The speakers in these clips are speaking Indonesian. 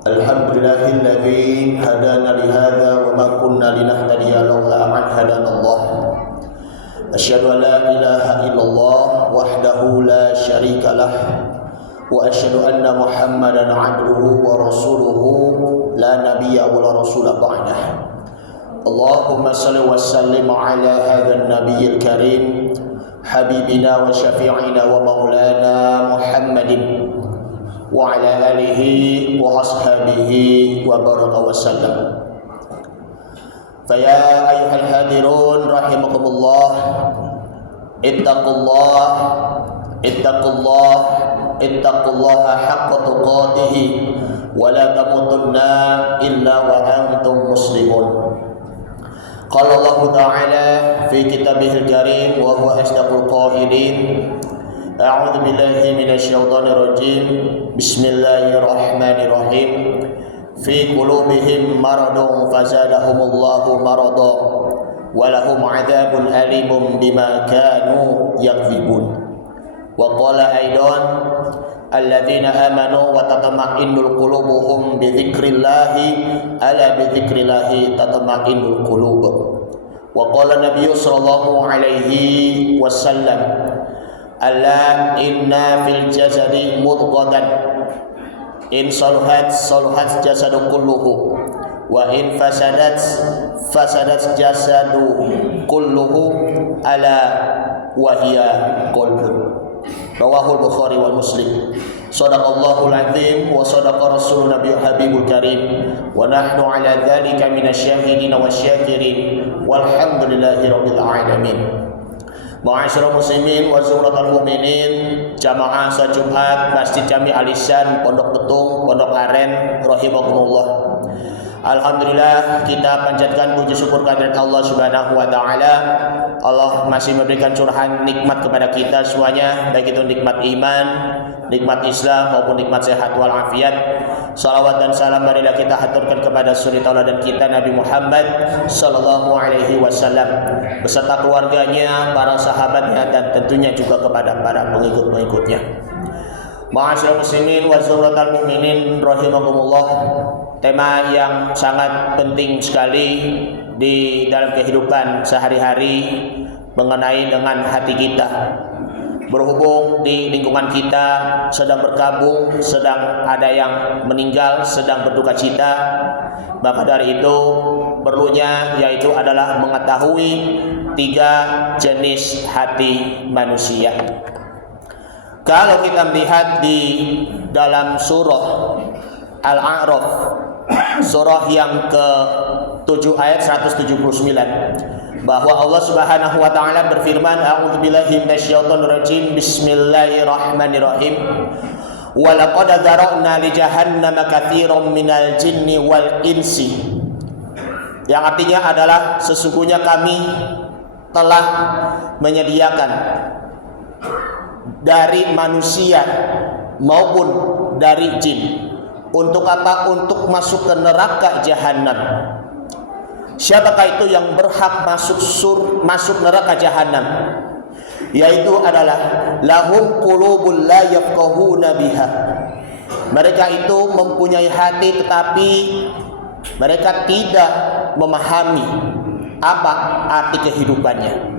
Alhamdulillahilladzi hadana lihadza wa ma kunna linahtadiya laula an hadanallah. Asyhadu an la ilaha illallah wahdahu la syarika lah wa asyhadu anna Muhammadan 'abduhu wa rasuluhu la nabiyya wa la rasula ba'dah. Allahumma shalli wa sallim ala hadzal nabiyil karim habibina wa syafi'ina wa maulana Muhammadin wa ala alihi wa ashabihi wa baraka wa sallam. Faya ayyuhal hadirun rahimakumullah, ittaqullaha haqqa tuqatih wa la tamutunna illa wa antum muslimun. Qala Allah ta'ala fi kitabihil karim wa huwa asdaqul qailin. A'udzu billahi minasyaitonir rajim. Bismillahirrahmanirrahim. Fi qulubihim maradun fazadahumullahu marada wa lahum 'adzabun alimun bima kanu yakdzibun. Wa qala aidan alladzina amanu wa tatma'innul qulubuhum bi dzikrillahi ala bi dzikrillahi tatma'innul qulub. Wa qala nabiyyu sallallahu alaihi wasallam alla inna fil jasadi mudghatan in saluhat saluhat jasadu kulluhu wa in fasadat jasadu kulluhu ala wa hiya qalbun. Rawahul Bukhari wal Muslim. Shadaqallahul azim wa shadaqa rasulun nabiyyu habibul karim wa nahnu ala dzalika minasyahidin wasyakirin walhamdulillahi rabbil alamin. Ma'asyiral muslimin wa zumratal mu'minin, jamaah salat Jumat Masjid Jami Al-Ihsan Pondok Betung, Pondok Aren rahimakumullah. Alhamdulillah, kita panjatkan puji syukur kehadirat Allah Subhanahu wa taala. Allah masih memberikan curahan nikmat kepada kita semuanya, baik itu nikmat iman, nikmat Islam maupun nikmat sehat wal afiat. Salawat dan salam marilah kita haturkan kepada suri tauladan kita Nabi Muhammad sallallahu alaihi wasallam beserta keluarganya, para sahabatnya dan tentunya juga kepada para pengikut-pengikutnya. Ma'asyiral muslimin wa zumratal mu'minin rahimakumullah. Tema yang sangat penting sekali di dalam kehidupan sehari-hari mengenai dengan hati kita. Berhubung di lingkungan kita sedang berkabung, sedang ada yang meninggal, sedang berduka cita, maka dari itu perlunya yaitu adalah mengetahui 3 jenis hati manusia. Kalau kita melihat di dalam surah Al-A'raf, surah yang ke-7 ayat 179, bahwa Allah Subhanahu wa taala berfirman, a'udzubillahi minasyaitonir rajim, bismillahirrahmanirrahim. Wa laqad dzara'na li jahannama katsiran minal jinni wal insi. Yang artinya adalah sesungguhnya kami telah menyediakan dari manusia maupun dari jin. Untuk apa? Untuk masuk ke neraka jahanam. Siapakah itu yang berhak masuk neraka jahanam? Yaitu adalah lahum qulubul la yafqahuna biha. Mereka itu mempunyai hati tetapi mereka tidak memahami apa arti kehidupannya.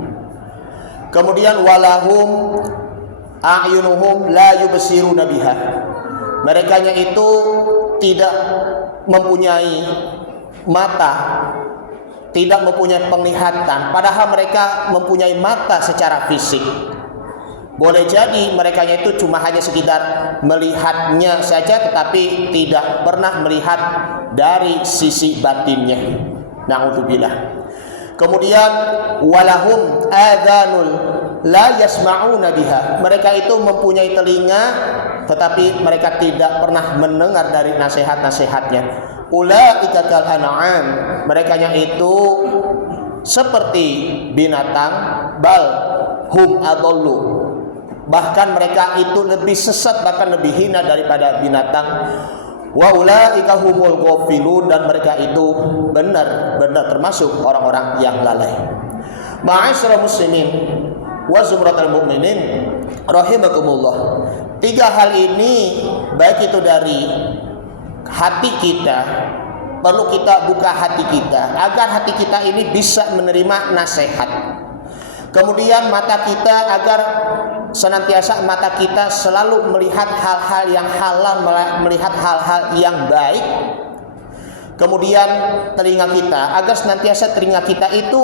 Kemudian walahum a'yunuhum la yubsiruna biha. Merekanya itu tidak mempunyai mata, tidak mempunyai penglihatan, padahal mereka mempunyai mata secara fisik. Boleh jadi merekanya itu cuma hanya sekitar melihatnya saja, tetapi tidak pernah melihat dari sisi batinnya. Na'udzubillah. Kemudian walahum adhanul la yasma'una biha. Mereka itu mempunyai telinga, tetapi mereka tidak pernah mendengar dari nasihat-nasihatnya. Ulaika kal an'am. Merekanya itu seperti binatang, bal hum adallu. Bahkan mereka itu lebih sesat, bahkan lebih hina daripada binatang. Wa ulaika humul ghafilun. Dan mereka itu benar-benar termasuk orang-orang yang lalai. Ma'asyiral muslimin wa zumratal mu'minin rahimakumullah. 3 hal ini, baik itu dari hati kita, perlu kita buka hati kita agar hati kita ini bisa menerima nasihat. Kemudian mata kita, agar senantiasa mata kita selalu melihat hal-hal yang halal, melihat hal-hal yang baik. Kemudian telinga kita, agar senantiasa telinga kita itu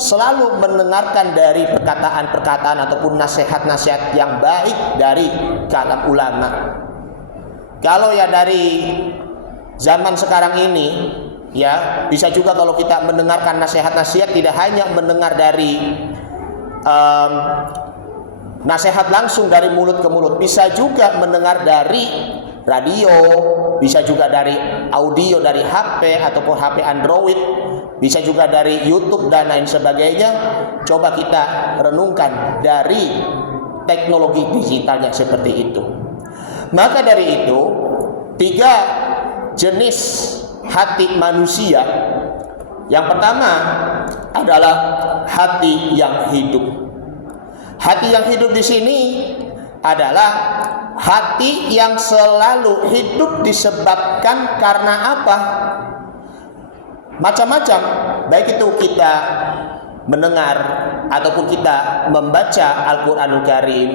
selalu mendengarkan dari perkataan-perkataan ataupun nasihat-nasihat yang baik dari kalam ulama. Kalau ya dari zaman sekarang ini, ya bisa juga kalau kita mendengarkan nasihat-nasihat tidak hanya mendengar dari nasihat langsung dari mulut ke mulut, bisa juga mendengar dari radio, bisa juga dari audio dari HP ataupun HP Android, bisa juga dari YouTube dan lain sebagainya. Coba kita renungkan dari teknologi digitalnya seperti itu. Maka dari itu, 3 jenis hati manusia. Yang pertama adalah hati yang hidup. Hati yang hidup di sini adalah hati yang selalu hidup disebabkan karena apa? Macam-macam, baik itu kita mendengar ataupun kita membaca Al-Qur'anul Karim,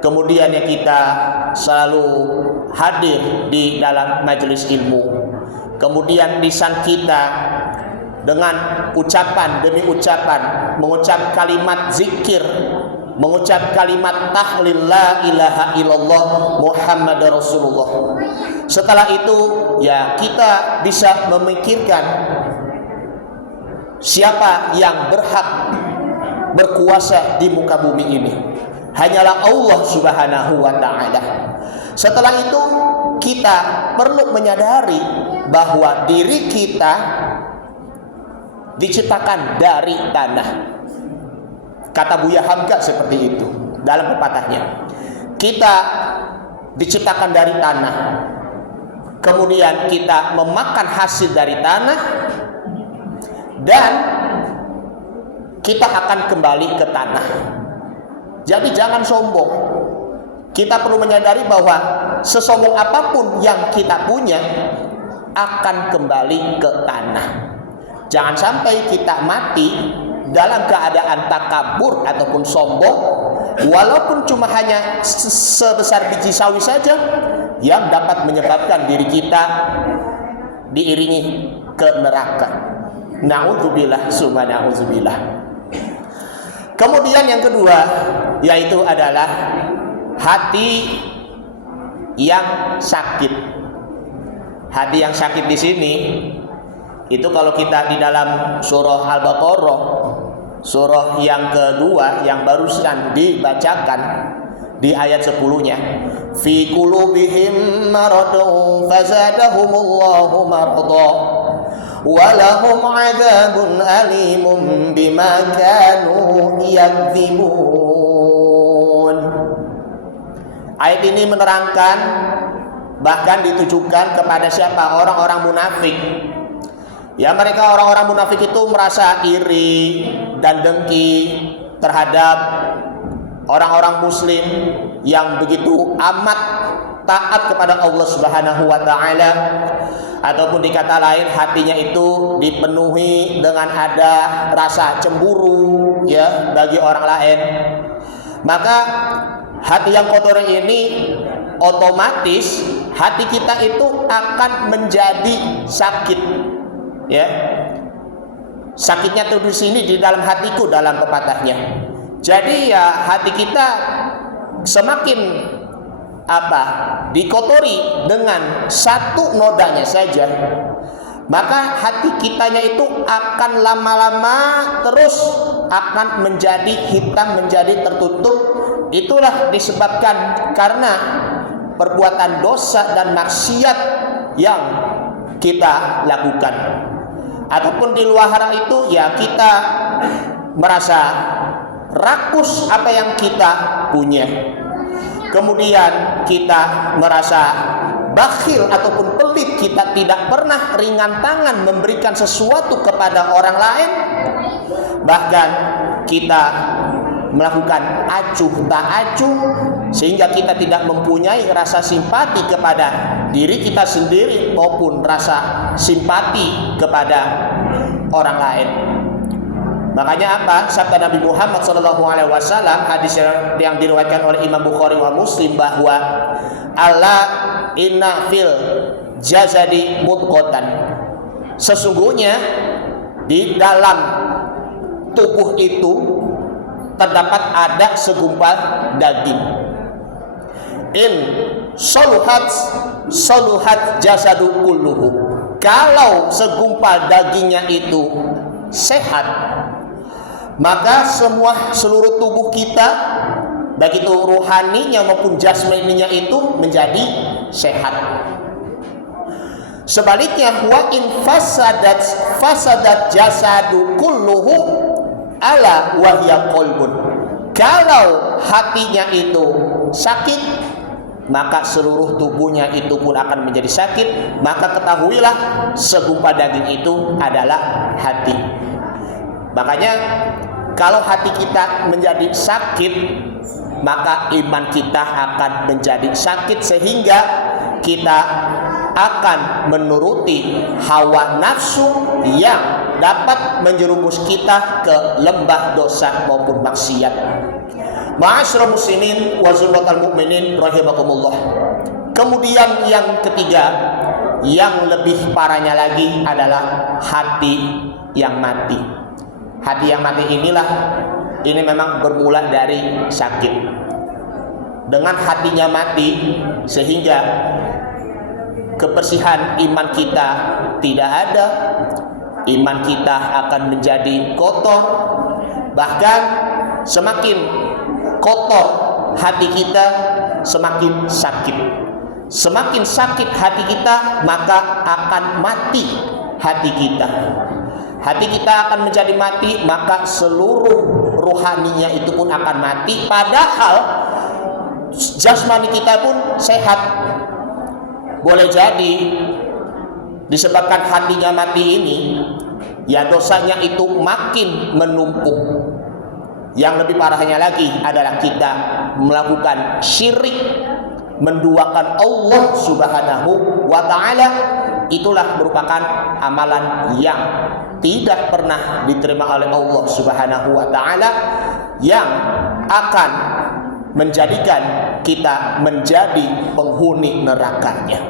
kemudian ya kita selalu hadir di dalam majelis ilmu, kemudian lisan kita dengan ucapan demi ucapan mengucap kalimat zikir, mengucap kalimat tahlil la ilaha illallah Muhammad Rasulullah. Setelah itu ya kita bisa memikirkan siapa yang berhak berkuasa di muka bumi ini. Hanyalah Allah Subhanahu wa ta'ala. Setelah itu kita perlu menyadari bahwa diri kita diciptakan dari tanah. Kata Buya Hamka seperti itu dalam pepatahnya. Kita diciptakan dari tanah, kemudian kita memakan hasil dari tanah, dan kita akan kembali ke tanah. Jadi jangan sombong. Kita perlu menyadari bahwa sesombong apapun yang kita punya akan kembali ke tanah. Jangan sampai kita mati dalam keadaan takabur ataupun sombong, walaupun cuma hanya sebesar biji sawi saja, yang dapat menyebabkan diri kita diiringi ke neraka. Na'udzubillah summa na'udzubillah. Kemudian yang kedua yaitu adalah hati yang sakit. Hati yang sakit di sini itu kalau kita di dalam surah Al-Baqarah, surah yang kedua yang barusan dibacakan di ayat 10-nya, fi qulubihim maradun fazadahumullahu marada wa lahum 'adzabun alimun bima kanu yakdzibun. Ayat ini menerangkan, bahkan ditujukan kepada siapa? Orang-orang munafik. Ya, mereka orang-orang munafik itu merasa iri dan dengki terhadap orang-orang muslim yang begitu amat taat kepada Allah Subhanahu wa ta'ala. ataupun dikata lain hatinya itu dipenuhi dengan ada rasa cemburu ya bagi orang lain, maka hati yang kotor ini otomatis hati kita itu akan menjadi sakit ya. Sakitnya tuh di sini di dalam hatiku, dalam pepatahnya. Jadi ya hati kita semakin dikotori dengan satu nodanya saja, maka hati kitanya itu akan lama-lama terus akan menjadi hitam, menjadi tertutup. Itulah disebabkan karena perbuatan dosa dan maksiat yang kita lakukan. Ataupun di luar itu ya kita merasa rakus apa yang kita punya. Kemudian kita merasa bakhil ataupun pelit, kita tidak pernah ringan tangan memberikan sesuatu kepada orang lain. Bahkan kita melakukan acuh tak acuh, sehingga kita tidak mempunyai rasa simpati kepada diri kita sendiri maupun rasa simpati kepada orang lain. Makanya apa? Sabda Nabi Muhammad SAW, hadis yang diriwayatkan oleh Imam Bukhari wa Muslim, bahwa Allah inna fil jazadi mudghatan, sesungguhnya di dalam tubuh itu terdapat ada segumpal daging. In soluhat jasadu kulluhu, kalau segumpal dagingnya itu sehat, maka seluruh tubuh kita, baik itu ruhaninya maupun jasmaninya itu menjadi sehat. Sebaliknya, wa in fasadat jasadu kulluhu ala wahya qalbun, kalau hatinya itu sakit, maka seluruh tubuhnya itu pun akan menjadi sakit. Maka ketahuilah segumpal daging itu adalah hati. Makanya kalau hati kita menjadi sakit, maka iman kita akan menjadi sakit, sehingga kita akan menuruti hawa nafsu yang dapat menjerumus kita ke lembah dosa maupun maksiat. Ma'asyiral muslimin wa zumratal mu'minin rahimakumullah. Kemudian yang ketiga, yang lebih parahnya lagi adalah hati yang mati. Hati yang mati ini memang bermula dari sakit. Dengan hatinya mati, sehingga kebersihan iman kita tidak ada, iman kita akan menjadi kotor. Bahkan semakin kotor hati kita, semakin sakit. Semakin sakit hati kita, maka akan mati hati kita. Hati kita akan menjadi mati, maka seluruh rohaninya itu pun akan mati. Padahal jasmani kita pun sehat. Boleh jadi disebabkan hatinya mati ini, ya dosanya itu makin menumpuk. Yang lebih parahnya lagi adalah kita melakukan syirik, menduakan Allah Subhanahu wa ta'ala. Itulah merupakan amalan yang tidak pernah diterima oleh Allah Subhanahu wa ta'ala, yang akan menjadikan kita menjadi penghuni nerakanya.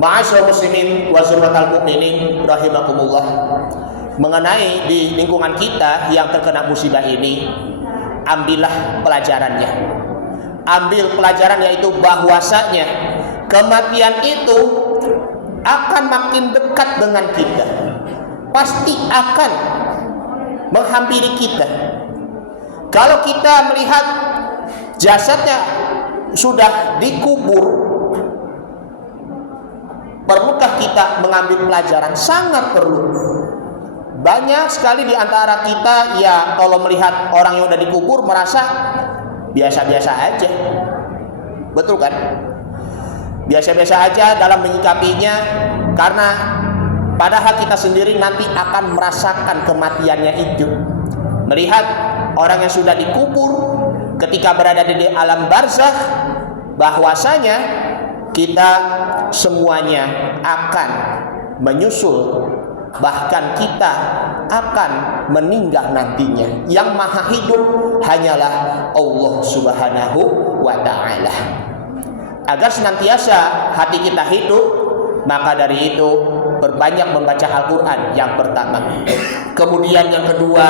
Ma'asyiral muslimin wa zumratal mu'minin rahimakumullah. Mengenai di lingkungan kita yang terkena musibah ini, ambillah pelajarannya. Ambil pelajaran, yaitu bahwasanya kematian itu akan makin dekat dengan kita, pasti akan menghampiri kita. Kalau kita melihat jasadnya sudah dikubur, perlukah kita mengambil pelajaran? Sangat perlu. Banyak sekali di antara kita ya kalau melihat orang yang sudah dikubur merasa biasa-biasa aja. Betul kan? Biasa-biasa aja dalam menyikapinya, karena padahal kita sendiri nanti akan merasakan kematiannya itu. Melihat orang yang sudah dikubur ketika berada di alam barzakh, bahwasanya kita semuanya akan menyusul, bahkan kita akan meninggal nantinya. Yang maha hidup hanyalah Allah Subhanahu wa ta'ala. Agar senantiasa hati kita hidup, maka dari itu berbanyak membaca Al-Quran yang pertama. Kemudian yang kedua,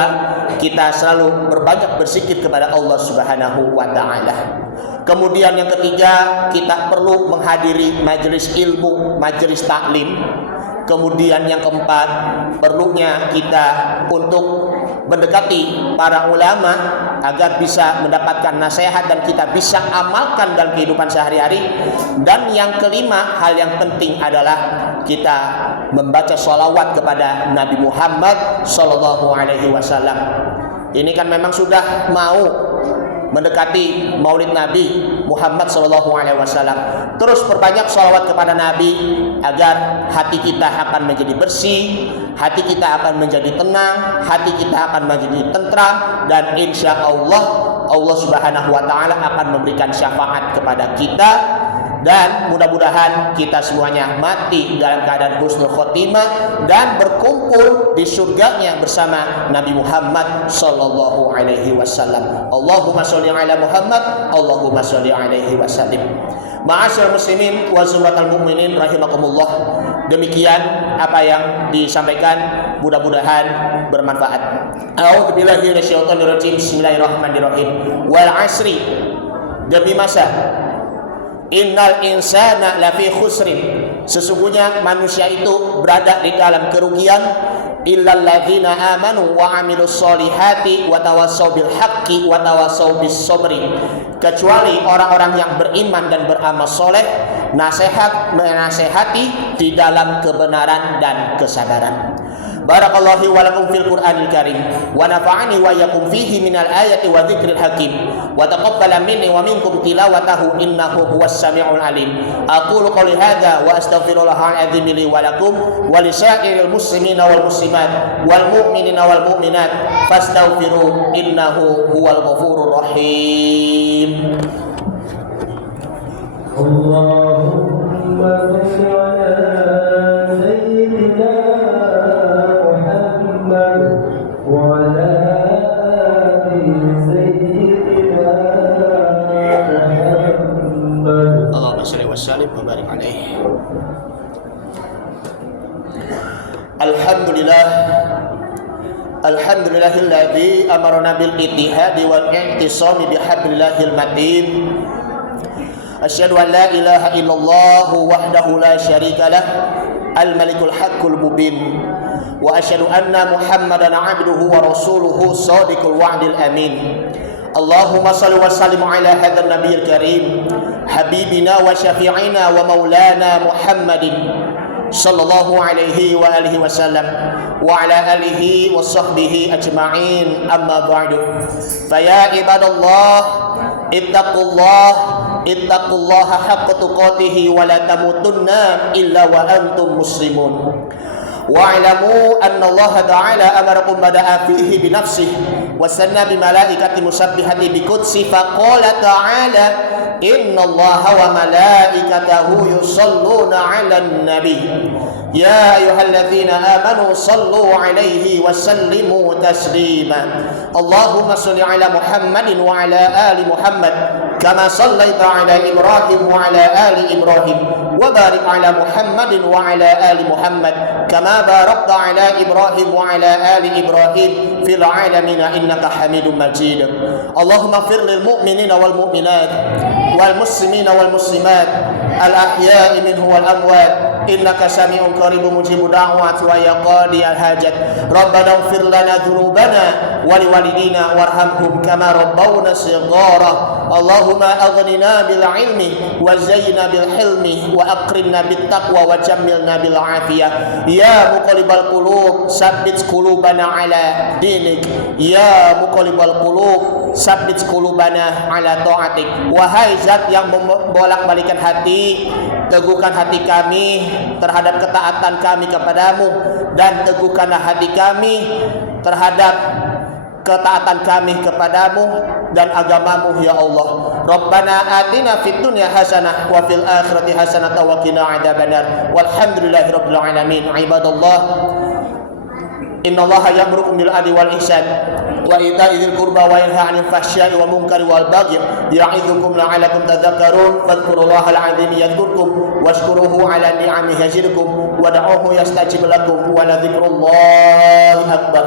kita selalu berbanyak berzikir kepada Allah Subhanahu wa ta'ala. Kemudian yang ketiga, kita perlu menghadiri majelis ilmu, majelis taklim. Kemudian yang keempat, perlunya kita untuk mendekati para ulama agar bisa mendapatkan nasihat dan kita bisa amalkan dalam kehidupan sehari-hari. Dan yang kelima, hal yang penting adalah kita membaca sholawat kepada Nabi Muhammad Sallallahu Alaihi Wasallam. Ini kan memang sudah mau mendekati Maulid Nabi Muhammad Sallallahu Alaihi Wasallam. Terus perbanyak sholawat kepada Nabi agar hati kita akan menjadi bersih, hati kita akan menjadi tenang, hati kita akan menjadi tentram, dan insya Allah Allah Subhanahu Wa Taala akan memberikan syafaat kepada kita. Dan mudah-mudahan kita semuanya mati dalam keadaan husnul khotimah dan berkumpul di surganya bersama Nabi Muhammad Sallallahu Alaihi Wasallam. Allahumma sholli ala Muhammad, Allahumma sholli alaihi wasallim. Ma'asyiral muslimin wa zumratal mu'minin rahimakumullah. Demikian apa yang disampaikan, mudah-mudahan bermanfaat. A'udzubillahi minasyaitonir rajim. Bismillahirrahmanirrahim. Wal asri, demi masa, innal insana lafi khusrin, sesungguhnya manusia itu berada di dalam kerugian, illal ladzina amanu wa amilus solihati wa tawassaw bil haqqi wa tawassaw bis sabri, kecuali orang-orang yang beriman dan beramal soleh, menasehati di dalam kebenaran dan kesabaran. Barakallahu wa lakum fil Qur'anil Karim wa nafa'ani wa iyyakum fihi minal ayati wa dzikril hakim wa taqabbala minni wa minkum tilawatahu innahu huwas samiul alim. Aqulu qouli hadza wa astaghfirullahal azim li wa lakum wa lisairil muslimina wal muslimat wal mu'minina wal mu'minat fastaghfiru innahu huwal ghafurur rahim. Allahumma shalli ala sayyidina وعلى آل سيدنا محمد اللهم صل وسلم وبارك عليه. Alhamdulillahilladzi amarna bil ittihadi wal i'tisami bihablillahil matin. Asyhadu an la ilaha illallah wahdahu la syarika lah al-malikul haqqul mubin. Wa asyhadu anna Muhammadan 'abduhu wa rasuluhu shadiqul wa'dil amin. Allahumma shalli wa sallim ala hadzal nabiyil karim habibina wa syafi'ina wa maulana Muhammadin sallallahu alaihi wa alihi wasallam wa ala alihi wa sahbihi ajma'in, amma ba'du. Fa ya ibadallah ittaqullaha haqqa tuqatih wa la tamutunna illa wa antum muslimun. Wa'lamu anna Allah ta'ala amarakum bada'a fihi bi nafsihi wa sanna bi malaikati musabbihati bi qudsi fa qala ta'ala inna Allah wa malaikatahu yusalluna 'alan nabi ya ayyuhalladzina amanu sallu 'alaihi wa sallimu taslima. Allahumma shalli 'ala Muhammadin wa 'ala ali Muhammad kama shallaita 'ala Ibrahim wa 'ala ali Ibrahim wa barik 'ala Muhammadin wa 'ala ali Muhammad kama barakta 'ala Ibrahim wa 'ala ali Ibrahim fil 'alamin innaka Hamidum Majid. Allahumma ighfir lil mu'minina wal mu'minat wal muslimina wal muslimat al ahya'i minhum wal amwat innaka sami'un qaribun mujibud da'wati wa ya qadiyal hajat. Rabbana ighfir lana dhunubana wa liwalidina warhamhum kama rabbawna shighara. Allahumma aghnina bil ilmi wa zayyina bil hilmi wa akrimna bit taqwa wa jammilna bil afiyah. Ya muqallibal qulub sabbit qulubana ala dinik. Ya muqallibal qulub sabbit qulubana ala taatik. Wahai zat yang membolak-balikan hati, teguhkan hati kami terhadap ketaatan kami kepadamu, dan teguhkanlah hati kami terhadap ketaatan kami kepadamu dan agamamu ya Allah. Rabbana atina fid dunya hasanah wa fil akhirati hasanah wa qina adzabannar. Walhamdulillahirabbil alamin. Ibadallah, innallaha ya'murukum bil adli wal ihsan wa ita'i dzil qurba wa yanha 'anil fahsya'i wal munkari wal baghi ya'idzukum la'allakum tadhakkarun. Fadhkurullahal 'azim yadhkurkum washkuruhu 'ala ni'amihi yazidkum wad'uuhu yastajib lakum wa la dzikrullahi akbar.